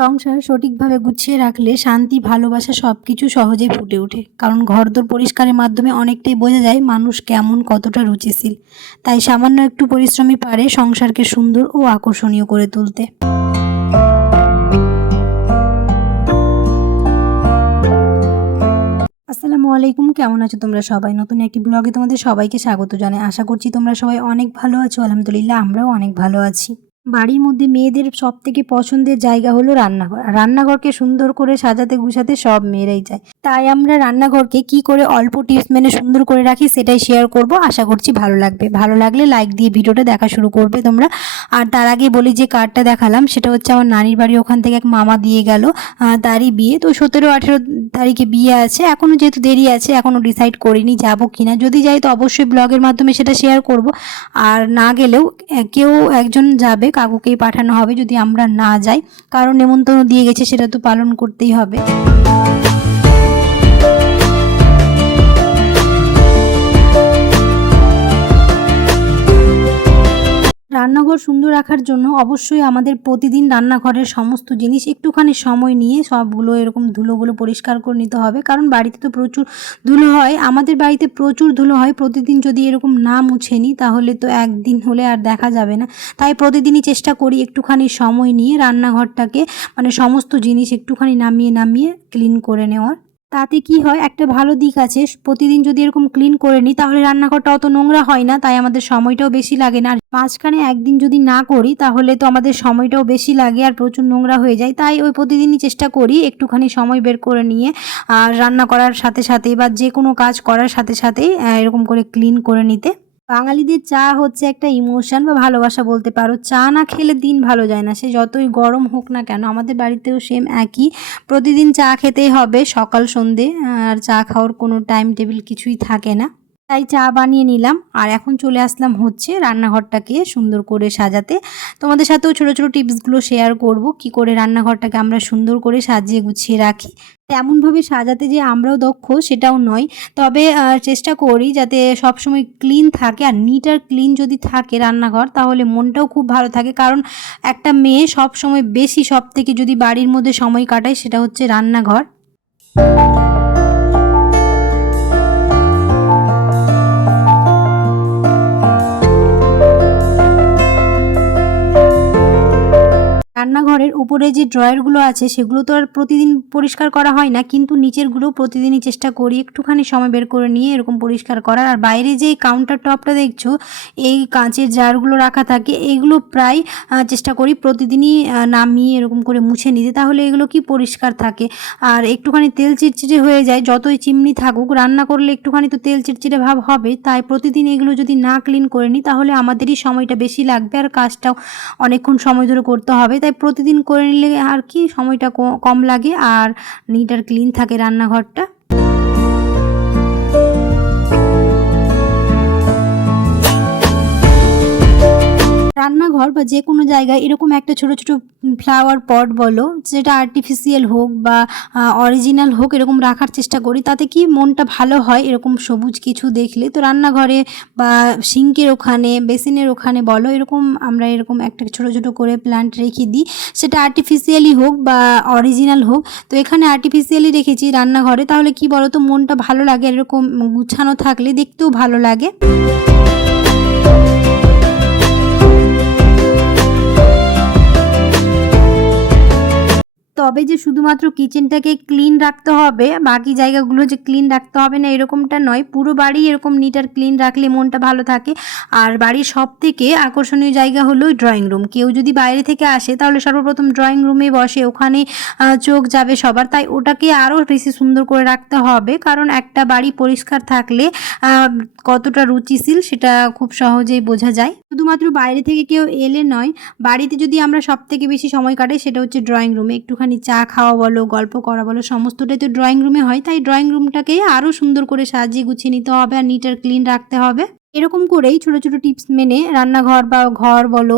সংসার সঠিকভাবে গুছিয়ে রাখলে শান্তি, ভালোবাসা সব কিছু সহজে ফুটে ওঠে। কারণ ঘরদোর পরিষ্কারের মাধ্যমে অনেকটাই বোঝা যায় মানুষ কেমন, কতটা রুচিশীল। তাই সামান্য একটু পরিশ্রমী পারে সংসারকে সুন্দর ও আকর্ষণীয় করে তুলতে। আসসালামু আলাইকুম, কেমন আছো তোমরা সবাই? নতুন একটি ব্লগে তোমাদের সবাইকে স্বাগত জানাই। আশা করছি তোমরা সবাই অনেক ভালো আছো। আলহামদুলিল্লাহ, আমরাও অনেক ভালো আছি। বাড়ির মধ্যে মেয়েদের সব থেকে পছন্দের জায়গা হলো রান্নাঘর। রান্নাঘরকে সুন্দর করে সাজাতে গুছাতে সব মেয়েরাই যায় তাই আমরা রান্নাঘরকে কি করে অল্প টিপস মেনে সুন্দর করে রাখি সেটাই শেয়ার করব। আশা করছি ভালো লাগবে। ভালো লাগলে লাইক দিয়ে ভিডিওটা দেখা শুরু করবে তোমরা। আর তার আগে বলি যে কার্ডটা দেখালাম, সেটা হচ্ছে আমার নানির বাড়ি, ওখান থেকে এক মামা দিয়ে গেল তারই বিয়ে। তো সতেরো, আঠেরো তারিখে বিয়ে আছে। এখনও যেহেতু দেরি আছে এখনও ডিসাইড করিনি যাব কি না যদি যাই তো অবশ্যই ব্লগের মাধ্যমে সেটা শেয়ার করব। আর না গেলেও কেউ একজন যাবে কাকুকেই পাঠানো হবে যদি আমরা না যাই। কারণ নেমন্তন্ন দিয়ে গেছে, সেটা তো পালন করতেই হবে। রান্নাঘর সুন্দর রাখার জন্য অবশ্যই আমাদের প্রতিদিন রান্নাঘরের সমস্ত জিনিস একটুখানি সময় নিয়ে সবগুলো এরকম ধুলোগুলো পরিষ্কার করে নিতে হবে। কারণ বাড়িতে তো প্রচুর ধুলো হয়। আমাদের বাড়িতে প্রচুর ধুলো হয়। প্রতিদিন যদি এরকম না মুছে নিই তাহলে তো একদিন হলে আর দেখা যাবে না। তাই প্রতিদিনই চেষ্টা করি একটুখানি সময় নিয়ে রান্নাঘরটাকে মানে সমস্ত জিনিস একটুখানি নামিয়ে নামিয়ে ক্লিন করে নেওয়ার। তাতে কি হয়? একটা ভালো দিক আছে। প্রতিদিন যদি এরকম ক্লিন করে নিই, তাহলে রান্নাঘরটা অত নোংরা হয় না, তাই আমাদের সময়টাও বেশি লাগে না। আর মাঝখানে একদিন যদি না করি, তাহলে তো আমাদের সময়টাও বেশি লাগে আর প্রচুর নোংরা হয়ে যায়। তাই ওই প্রতিদিনই চেষ্টা করি একটুখানি সময় বের করে নিয়ে, আর রান্না করার সাথে সাথে বা যে কোনো কাজ করার সাথে সাথেই এরকম করে ক্লিন করে নিতে। বাঙালিদের চা হচ্ছে একটা ইমোশন বা ভালোবাসা বলতে পারো। চা না খেলে দিন ভালো যায় না। সে যতই গরম হোক না কেন, আমাদের বাড়িতেও সেম একই। প্রতিদিন চা খেতেই হবে সকাল সন্ধে আর চা খাওয়ার কোনো টাইম টেবিল কিছুই থাকে না। তাই চা বানিয়ে নিলাম। আর এখন চলে আসলাম হচ্ছে রান্নাঘরটাকে সুন্দর করে সাজাতে। তোমাদের সাথেও ছোটো ছোটো টিপসগুলো শেয়ার করব, কি করে রান্নাঘরটাকে আমরা সুন্দর করে সাজিয়ে গুছিয়ে রাখি। তেমনভাবে সাজাতে যে আমরাও দক্ষ সেটাও নয়। তবে চেষ্টা করি যাতে সবসময় ক্লিন থাকে আর নিট আর ক্লিন যদি থাকে রান্নাঘর, তাহলে মনটাও খুব ভালো থাকে। কারণ একটা মেয়ে সব সময় বেশি সব থেকে যদি বাড়ির মধ্যে সময় কাটায় সেটা হচ্ছে রান্নাঘর। রান্নাঘরের উপরে যে ড্রয়ারগুলো আছে, সেগুলো তো আর প্রতিদিন পরিষ্কার করা হয় না, কিন্তু নিচেরগুলো প্রতিদিনই চেষ্টা করি একটুখানি সময় বের করে নিয়ে এরকম পরিষ্কার করার। আর বাইরে যে কাউন্টার টপটা দেখছ, এই কাঁচের জারগুলো রাখা থাকে এইগুলো প্রায় চেষ্টা করি প্রতিদিনই নামিয়ে এরকম করে মুছে নিতে, তাহলে এগুলো কি পরিষ্কার থাকে? আর একটুখানি তেল চিটচিটে হয়ে যায়, যতই চিমনি থাকুক, রান্না করলে একটুখানি তো তেল চিটচিটে ভাব হবে, তাই প্রতিদিন এগুলো যদি না ক্লিন করে নিই, তাহলে আমাদেরই সময়টা বেশি লাগবে, আর কাজটাও অনেকক্ষণ সময় ধরে করতে হবে, তাই প্রতিদিন করে নিলে আর কি সময়টা কম লাগে? আর নিট আর ক্লিন থাকে রান্নাঘরটা? বা যে কোনো জায়গায় এরকম একটা ছোট ছোট ফ্লাওয়ার পট বলো, যেটা আর্টিফিশিয়াল হোক বা অরিজিনাল হোক এরকম রাখার চেষ্টা করি, তাতে কি মনটা ভালো হয় এরকম সবুজ কিছু দেখলে? তো রান্নাঘরে বা সিঙ্কের ওখানে, বেসিনের ওখানে বলো, এরকম আমরা এরকম একটা ছোট ছোট করে প্ল্যান্ট রেখে দিই। সেটা আর্টিফিশিয়ালি হোক বা অরিজিনাল হোক, তো এখানে আর্টিফিশিয়ালি রেখেছি রান্নাঘরে, তাহলে কি বলো তো মনটা ভালো লাগে এরকম গুছানো থাকলে, দেখতেও ভালো লাগে। তবে যে শুধুমাত্র কিচেনটাকে ক্লিন রাখতে হবে, বাকি জায়গাগুলো যে ক্লিন রাখতে হবে না, এরকমটা নয়। পুরো বাড়ি এরকম নিট আর ক্লিন রাখলে মনটা ভালো থাকে। আর বাড়ির সব থেকে আকর্ষণীয় জায়গা হলো ড্রয়িং রুম কেউ যদি বাইরে থেকে আসে, তাহলে সর্বপ্রথম ড্রয়িং রুমে বসে ওখানে চোখ যাবে সবার। তাই ওটাকে আরও বেশি সুন্দর করে রাখতে হবে। কারণ একটা বাড়ি পরিষ্কার থাকলে কতটা রুচিশীল সেটা খুব সহজেই বোঝা যায়। শুধুমাত্র বাইরে থেকে কেউ এলে নয়, বাড়িতে যদি আমরা সব থেকে বেশি সময় কাটাই, সেটা হচ্ছে ড্রয়িং রুমে একটুখানি চা খাওয়া বলো, গল্প করা বলো, সমস্তটাই তো ড্রয়িং রুমে হয়। তাই ড্রয়িং রুমটাকে আরও সুন্দর করে সাজিয়ে গুছিয়ে নিতে হবে আর নিট আর ক্লিন রাখতে হবে। এরকম করেই ছোটো ছোটো টিপস মেনে রান্নাঘর বা ঘর বলো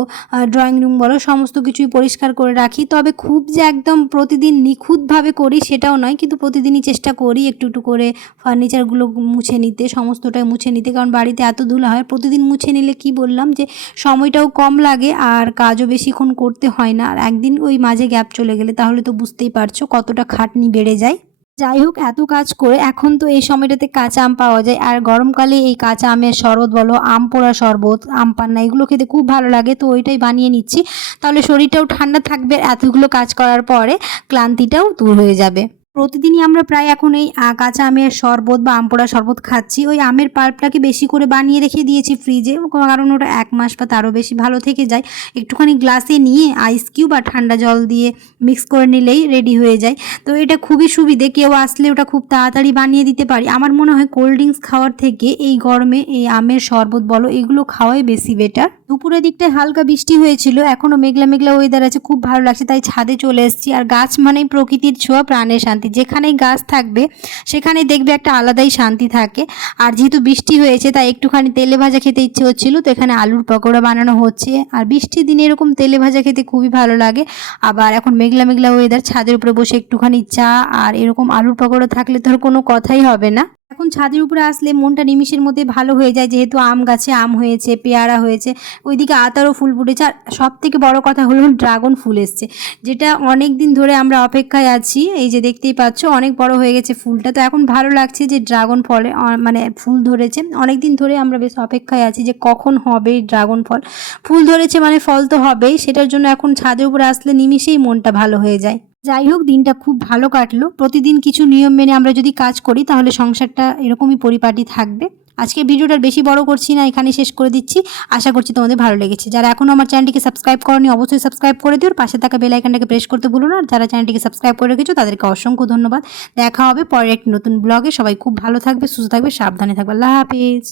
ড্রয়িং রুম বলো, সমস্ত কিছুই পরিষ্কার করে রাখি। তবে খুব যে একদম প্রতিদিন নিখুঁতভাবে করি সেটাও নয়, কিন্তু প্রতিদিনই চেষ্টা করি একটু একটু করে ফার্নিচারগুলো মুছে নিতে, সমস্তটাই মুছে নিতে। কারণ বাড়িতে এত ধুলা হয়, প্রতিদিন মুছে নিলে কি বললাম যে, সময়টাও কম লাগে আর কাজও বেশিক্ষণ করতে হয় না। আর একদিন ওই মাঝে গ্যাপ চলে গেলে তাহলে তো বুঝতেই পারছ কতটা খাটনি বেড়ে যায়। যাই হোক এত কাজ করে এখন তো এই সময়টাতে কাঁচা আম পাওয়া যায়। আর গরমকালে এই কাঁচা আমের শরবত বলো, আম পোড়া শরবত, আম পান্না, এগুলো খেতে খুব ভালো লাগে, তো ওইটাই বানিয়ে নিচ্ছি। তাহলে শরীরটাও ঠান্ডা থাকবে, এতগুলো কাজ করার পরে ক্লান্তিটাও দূর হয়ে যাবে। প্রতিদিনই আমরা প্রায় এখন এই কাঁচা আমের শরবত বা আম পোড়া শরবত খাচ্ছি। ওই আমের পাল্পটাকে বেশি করে বানিয়ে রেখে দিয়েছি ফ্রিজে কারণ ওটা এক মাস বা তারও বেশি ভালো থেকে যায়। একটুখানি গ্লাসে নিয়ে আইস কিউব আর ঠান্ডা জল দিয়ে মিক্স করে নিলেই রেডি হয়ে যায়। তো এটা খুবই সুবিধে, কেউ আসলে ওটা খুব তাড়াতাড়ি বানিয়ে দিতে পারি। আমার মনে হয় কোল্ড ড্রিঙ্কস খাওয়ার থেকে এই গরমে এই আমের শরবত বলো, এগুলো খাওয়াই বেশি বেটার দুপুরের দিকটায় হালকা বৃষ্টি হয়েছিল। এখনও মেঘলা মেঘলা ওয়েদার আছে, খুব ভালো লাগছে। তাই ছাদে চলে এসেছি। আর গাছ মানেই প্রকৃতির ছোঁয়া, প্রাণের শান্তি। যেখানেই গাছ থাকবে সেখানে দেখবে একটা আলাদাই শান্তি থাকে। আর যেহেতু বৃষ্টি হয়েছে, তাই একটুখানি তেলে ভাজা খেতে ইচ্ছে হচ্ছিল। তো এখানে আলুর পকোড়া বানানো হচ্ছে। আর বৃষ্টির দিনে এরকম তেলে ভাজা খেতে খুবই ভালো লাগে। আবার এখন মেঘলা মেঘলা ওয়েদার ছাদের উপরে বসে একটুখানি চা আর এরকম আলুর পকোড়া থাকলে তো আর কোনো কথাই হবে না। এখন ছাদের উপরে আসলে মনটা নিমিষের মধ্যে ভালো হয়ে যায়, যেহেতু আম গাছে আম হয়েছে, পেয়ারা হয়েছে, ওইদিকে আতারও ফুল ফুটেছে। আর সব থেকে বড় কথা হলো ড্রাগন ফুল এসছে, যেটা অনেক দিন ধরে আমরা অপেক্ষায় আছি। এই যে দেখতেই পাচ্ছ, অনেক বড় হয়ে গেছে ফুলটা। তো এখন ভালো লাগছে যে ড্রাগন ফলে মানে ফুল ধরেছে। অনেক দিন ধরে আমরা বেশ অপেক্ষায় আছি যে কখন হবে ড্রাগন ফল। ফুল ধরেছে মানে ফল তো হবেই, সেটার জন্য এখন ছাদের উপরে আসলে নিমিষেই মনটা ভালো হয়ে যায়। যাই হোক, দিনটা খুব ভালো কাটলো। প্রতিদিন কিছু নিয়ম মেনে আমরা যদি কাজ করি, তাহলে সংসারটা এরকমই পরিপাটি থাকবে। আজকে ভিডিওটা বেশি বড় করছি না, এখানে শেষ করে দিচ্ছি। আশা করছি তোমাদের ভালো লেগেছে। যারা এখনও আমার চ্যানেলটিকে সাবস্ক্রাইব করনি, অবশ্যই সাবস্ক্রাইব করে দিও। পাশে থাকা বেল আইকনটাকে প্রেস করতে ভুলো না। যারা চ্যানেলটিকে সাবস্ক্রাইব করে রেখেছো, তাদেরকে অসংখ্য ধন্যবাদ। দেখা হবে পরের একটি নতুন ব্লগে। সবাই খুব ভালো থাকবে, সুস্থ থাকবে, সাবধানে থাকবে। আল্লাহ হাফিজ।